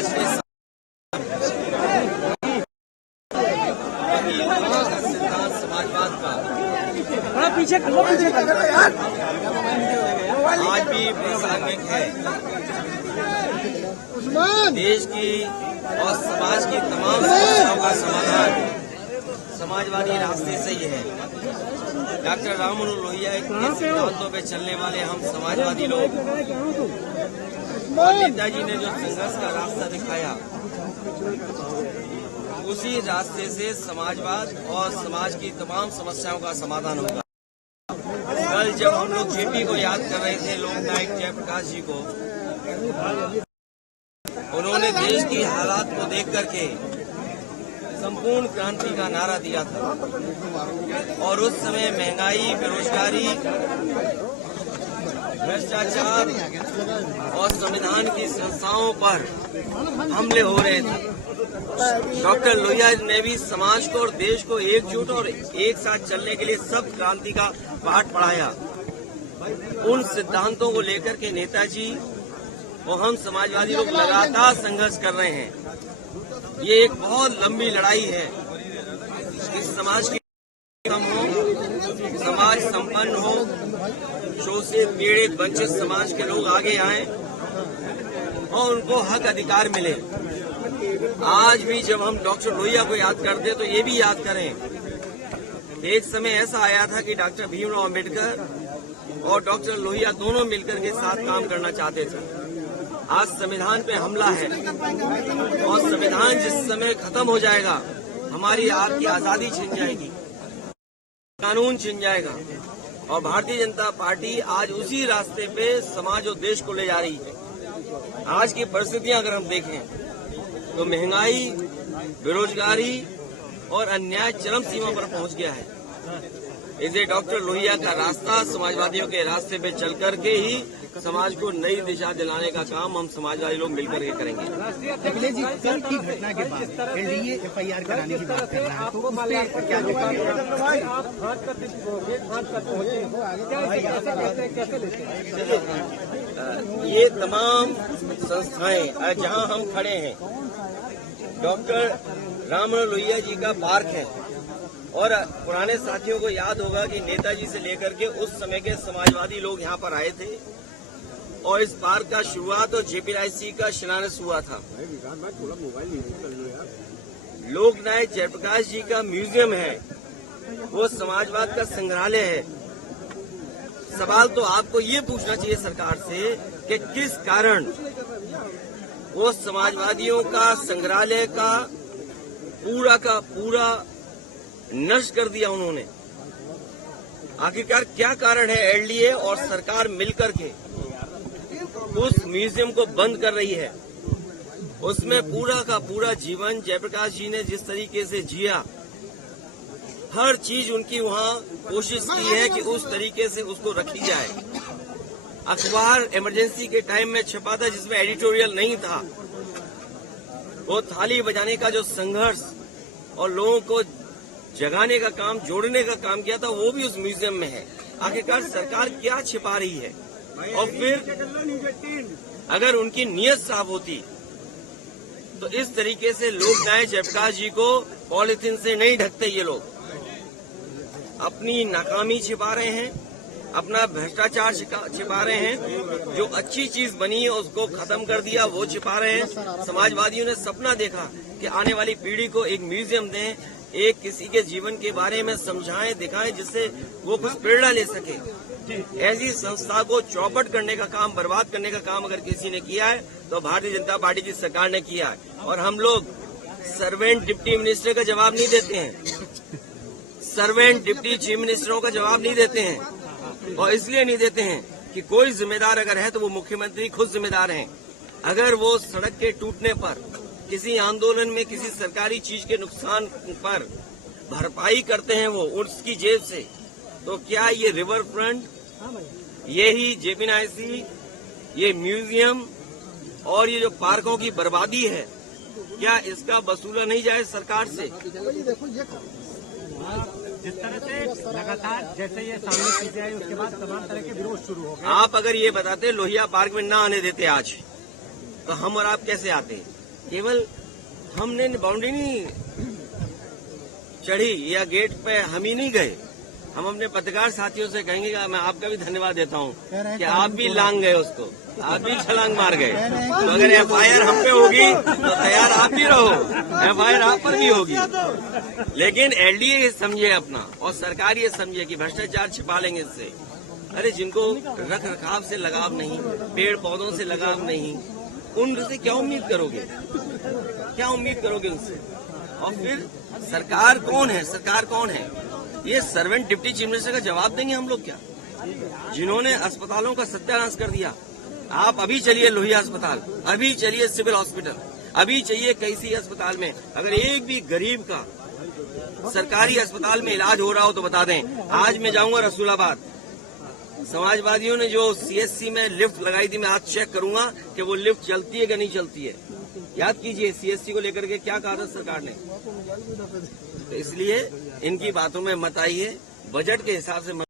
राष्ट्रीय सिद्धांत समाजवाद का आज भी प्रासंगिक है। देश की और समाज की तमाम समस्याओं का समाधान समाजवादी रास्ते से ही है। डॉक्टर राम मनोहर लोहिया के सिद्धांतों पे चलने वाले हम समाजवादी लोग और नेताजी ने जो संघर्ष का रास्ता दिखाया, उसी रास्ते से समाजवाद और समाज की तमाम समस्याओं का समाधान होगा। कल जब हम लोग जेपी को याद कर रहे थे, लोकनायक जयप्रकाश जी को, उन्होंने देश की हालात को देख करके संपूर्ण क्रांति का नारा दिया था और उस समय महंगाई, बेरोजगारी, भ्रष्टाचार और संविधान की संस्थाओं पर हमले हो रहे थे। डॉक्टर लोहिया ने भी समाज को और देश को एकजुट और एक साथ चलने के लिए सब क्रांति का पाठ पढ़ाया। उन सिद्धांतों को लेकर के नेताजी और हम समाजवादी लोग लगातार संघर्ष कर रहे हैं। ये एक बहुत लंबी लड़ाई है कि समाज की कम हो, समाज संपन्न हो, शोषित, पीड़ित, वंचित समाज के लोग आगे आएं और उनको हक अधिकार मिले। आज भी जब हम डॉक्टर लोहिया को याद करते तो ये भी याद करें, एक समय ऐसा आया था कि डॉक्टर भीमराव अम्बेडकर और डॉक्टर लोहिया दोनों मिलकर के साथ काम करना चाहते थे। आज संविधान पे हमला है और संविधान जिस समय खत्म हो जाएगा, हमारी आपकी आजादी छिन जाएगी, कानून छिन जाएगा। और भारतीय जनता पार्टी आज उसी रास्ते पे समाज और देश को ले जा रही है। आज की परिस्थितियां अगर हम देखें तो महंगाई, बेरोजगारी और अन्याय चरम सीमा पर पहुंच गया है। इसे डॉक्टर लोहिया का रास्ता, समाजवादियों के रास्ते पे चल करके ही समाज को नई दिशा दिलाने का काम हम समाजवादी लोग मिलकर के करेंगे। अखिलेश जी, कल की घटना के बाद एलडीए एफआईआर कराने की बात कर रहा है, तो उस पर क्या ये तमाम संस्थाएं जहां हम खड़े हैं, डॉक्टर राम मनोहर लोहिया जी का पार्क है और पुराने साथियों को याद होगा कि नेताजी से लेकर के उस समय के समाजवादी लोग यहाँ पर आए थे और इस पार्क का शुरुआत और जेपीआईसी का शिलान्यास हुआ था। लोकनायक जयप्रकाश जी का म्यूजियम है, वो समाजवाद का संग्रहालय है। सवाल तो आपको ये पूछना चाहिए सरकार से कि किस कारण वो समाजवादियों का संग्रहालय का पूरा नष्ट कर दिया उन्होंने। आखिरकार क्या कारण है? एलडीए और सरकार मिलकर के उस म्यूजियम को बंद कर रही है। उसमें पूरा का पूरा जीवन जयप्रकाश जी ने जिस तरीके से जिया, हर चीज उनकी वहां कोशिश की है कि उस तरीके से उसको रखी जाए। अखबार इमरजेंसी के टाइम में छपा था जिसमें एडिटोरियल नहीं था। वो थाली बजाने का जो संघर्ष और लोगों को जगाने का काम, जोड़ने का काम किया था, वो भी उस म्यूजियम में है। आखिरकार सरकार क्या छिपा रही है? और फिर अगर उनकी नीयत साफ होती तो इस तरीके से लोकनायक जयप्रकाश जी को पॉलिथीन से नहीं ढकते। ये लोग अपनी नाकामी छिपा रहे हैं, अपना भ्रष्टाचार छिपा रहे हैं, जो अच्छी चीज बनी है उसको खत्म कर दिया वो छिपा रहे हैं। समाजवादियों ने सपना देखा कि आने वाली पीढ़ी को एक म्यूजियम दें, एक किसी के जीवन के बारे में समझाएं, दिखाएं, जिससे वो कुछ प्रेरणा ले सके। ऐसी संस्था को चौपट करने का काम, बर्बाद करने का काम अगर किसी ने किया है तो भारतीय जनता पार्टी की सरकार ने किया है। और हम लोग सर्वेंट डिप्टी मिनिस्टर का जवाब नहीं देते हैं, सर्वेंट डिप्टी चीफ मिनिस्टरों का जवाब नहीं देते हैं। और इसलिए नहीं देते हैं कि कोई जिम्मेदार अगर है तो वो मुख्यमंत्री खुद जिम्मेदार हैं। अगर वो सड़क के टूटने पर, किसी आंदोलन में किसी सरकारी चीज के नुकसान पर भरपाई करते हैं वो उसकी जेब से, तो क्या ये रिवर फ्रंट, यही जेपीआईसी, ये म्यूजियम और ये जो पार्कों की बर्बादी है, क्या इसका वसूला नहीं जाए सरकार से? जिस तरह से लगातार जैसे ये सामने चीजें आई, उसके बाद तमाम तरह के विरोध शुरू हो गए। आप अगर ये बताते लोहिया पार्क में ना आने देते आज, तो हम और आप कैसे आते? केवल हमने बाउंड्री नहीं चढ़ी या गेट पे हम ही नहीं गए, हम अपने पत्रकार साथियों से कहेंगे कि मैं आपका भी धन्यवाद देता हूं कि आप भी लांग गए उसको, आप भी छलांग मार गए। तो अगर एफआईआर हम पे होगी तो तैयार आप भी रहो, एफआईआर आप पर भी होगी। लेकिन एलडीए ये समझे अपना और सरकार ये समझे कि भ्रष्टाचार छिपा लेंगे इससे। अरे जिनको रख रखाव से लगाव नहीं, पेड़ पौधों से लगाव नहीं, उनसे क्या उम्मीद करोगे, क्या उम्मीद करोगे उनसे? और फिर सरकार कौन है, सरकार कौन है? ये सर्वेंट डिप्टी चीफ मिनिस्टर का जवाब देंगे हम लोग क्या, जिन्होंने अस्पतालों का सत्यानाश कर दिया। आप अभी चलिए लोहिया अस्पताल, अभी चलिए सिविल हॉस्पिटल, अभी चाहिए कैसी अस्पताल में अगर एक भी गरीब का सरकारी अस्पताल में इलाज हो रहा हो तो बता दें। आज मैं जाऊंगा रसूलाबाद, समाजवादियों ने जो सीएससी में लिफ्ट लगाई थी, मैं आज चेक करूंगा कि वो लिफ्ट चलती है कि नहीं चलती है। याद कीजिए सीएससी को लेकर के क्या कहा था सरकार ने। तो इसलिए इनकी बातों में मत आइए, बजट के हिसाब से